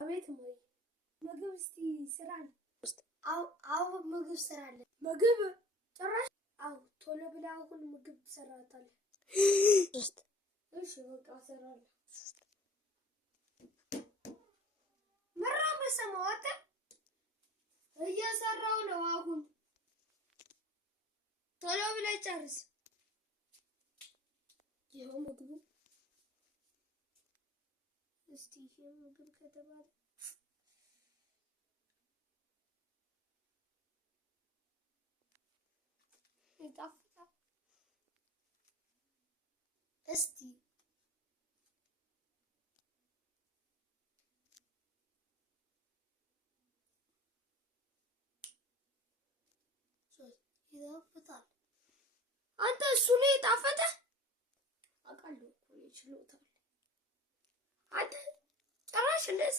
አቤት ሞይ ምግብ እስቲ ስራን አው ምግብ ስራለ ምግብ ጭራሽ አው ቶሎ ብላ አሁን ምግብ ትሰራታለህ እሺ በቃ እሰራለሁ መራም በሰማዋት እየሰራው ነው አሁን ቶሎ ብለህ ጨርስ ይሄው ምግብ እስቲ ይሄው ምግብ ከተባለ ይጣፍጣል እስቲ ይጣፍጣል አንተ እሱ ነው የጣፈጠ አቃለው እኮ ይችላል አንተ ጭራሽ እንደዛ